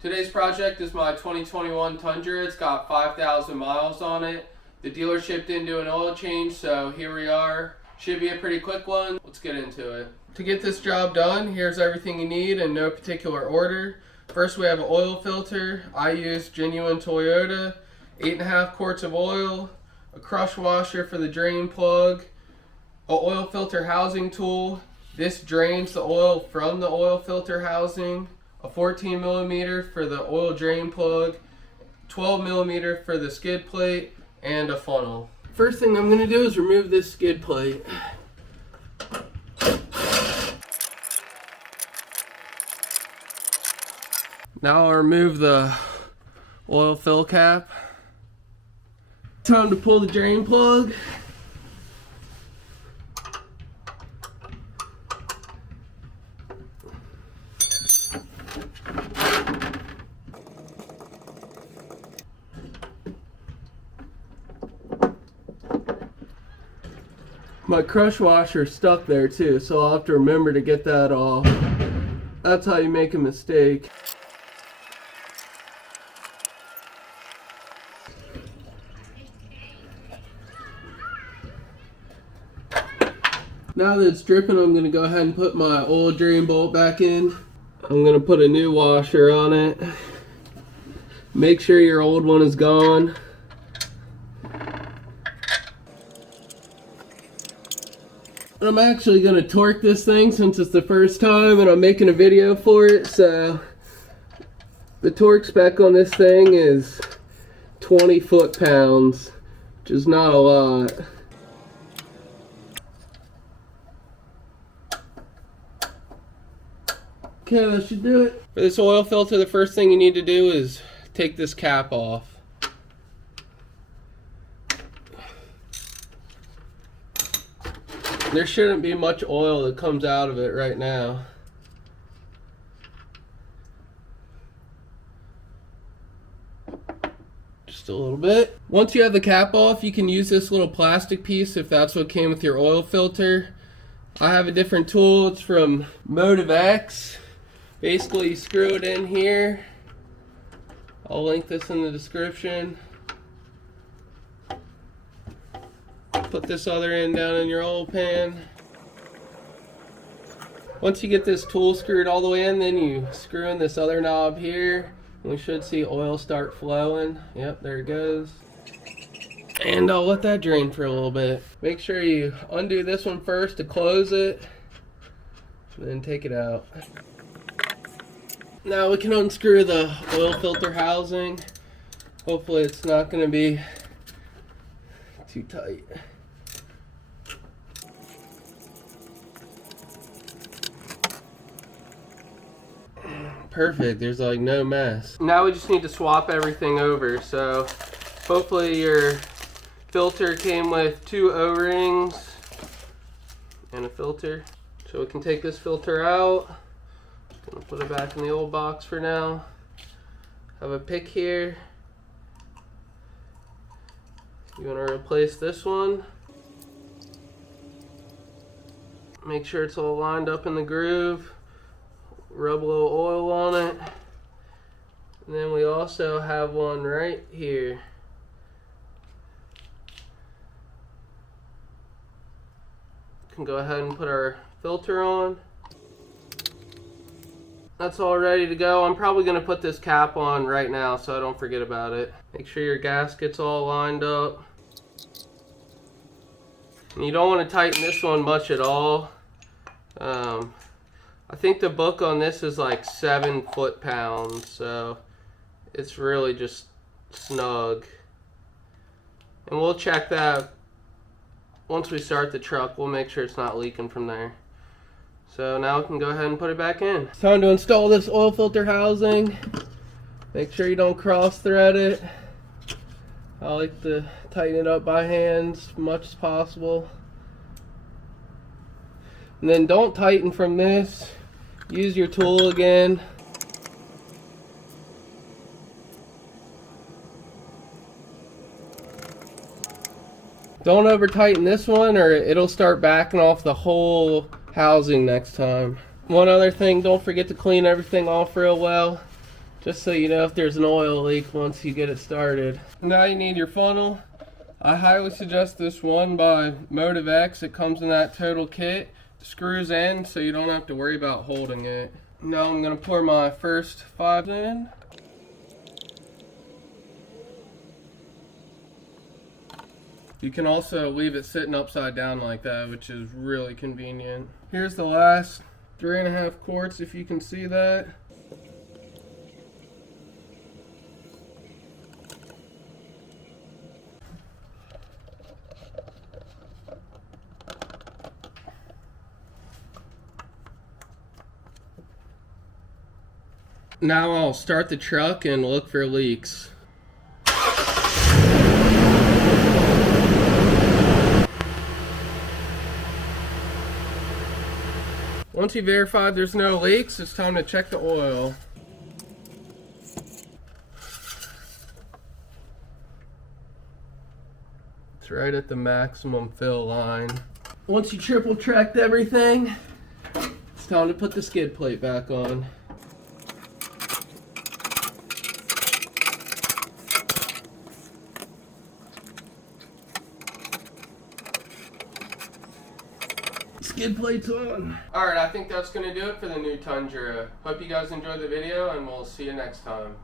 Today's project is my 2021 Tundra. It's got 5,000 miles on it. The dealership didn't do an oil change, so here we are. Should be a pretty quick one. Let's get into it. To get this job done, here's everything you need in no particular order. First, we have an oil filter. I use genuine Toyota, 8.5 quarts of oil, a crush washer for the drain plug, an oil filter housing tool. This drains the oil from the oil filter housing, a 14 millimeter for the oil drain plug, 12 millimeter for the skid plate, and a funnel. First thing I'm going to do is remove this skid plate. Now I'll remove the oil fill cap. Time to pull the drain plug. My crush washer is stuck there too, so I'll have to remember to get that off. That's how you make a mistake. Now that it's dripping, I'm going to go ahead and put my oil drain bolt back in. I'm going to put a new washer on it. Make sure your old one is gone. I'm actually going to torque this thing since it's the first time and I'm making a video for it. So the torque spec on this thing is 20 foot-pounds, which is not a lot. Okay, that should do it. For this oil filter, the first thing you need to do is take this cap off. There shouldn't be much oil that comes out of it right now. Just a little bit. Once you have the cap off, you can use this little plastic piece if that's what came with your oil filter. I have a different tool. It's from Motive X. Basically, you screw it in here. I'll link this in the description. Put this other end down in your oil pan. Once you get this tool screwed all the way in, then you screw in this other knob here. And we should see oil start flowing. Yep, there it goes. And I'll let that drain for a little bit. Make sure you undo this one first to close it, and then take it out. Now we can unscrew the oil filter housing. Hopefully it's not going to be too tight. Perfect, there's like no mess. Now we just need to swap everything over. So hopefully your filter came with 2 O-rings and a filter. So we can take this filter out. Gonna put it back in the old box for now. Have a pick here. You want to replace this one. Make sure it's all lined up in the groove. Rub a little oil on it. And then we also have one right here. Can go ahead and put our filter on. That's all ready to go. I'm probably going to put this cap on right now so I don't forget about it. Make sure your gasket's all lined up. And you don't want to tighten this one much at all. I think the book on this is like 7 foot-pounds, so it's really just snug. And we'll check that once we start the truck. We'll make sure it's not leaking from there. So now we can go ahead and put it back in. It's time to install this oil filter housing. Make sure you don't cross thread it. I like to tighten it up by hand as much as possible. And then don't tighten from this. Use your tool again. Don't over tighten this one or it'll start backing off the whole housing next time. One other thing, don't forget to clean everything off real well. just so you know if there's an oil leak once you get it started. Now you need your funnel. I highly suggest this one by Motive X. It comes in that total kit. Screws in so you don't have to worry about holding it. Now I'm going to pour my first 5 in. You can also leave it sitting upside down like that, which is really convenient. Here's the last 3.5 quarts, if you can see that. Now I'll start the truck and look for leaks. Once you verify there's no leaks, it's time to check the oil. It's right at the maximum fill line. Once you triple checked everything, it's time to put the skid plate back on. Skid plate's on. Alright, I think that's going to do it for the new Tundra. Hope you guys enjoyed the video, and we'll see you next time.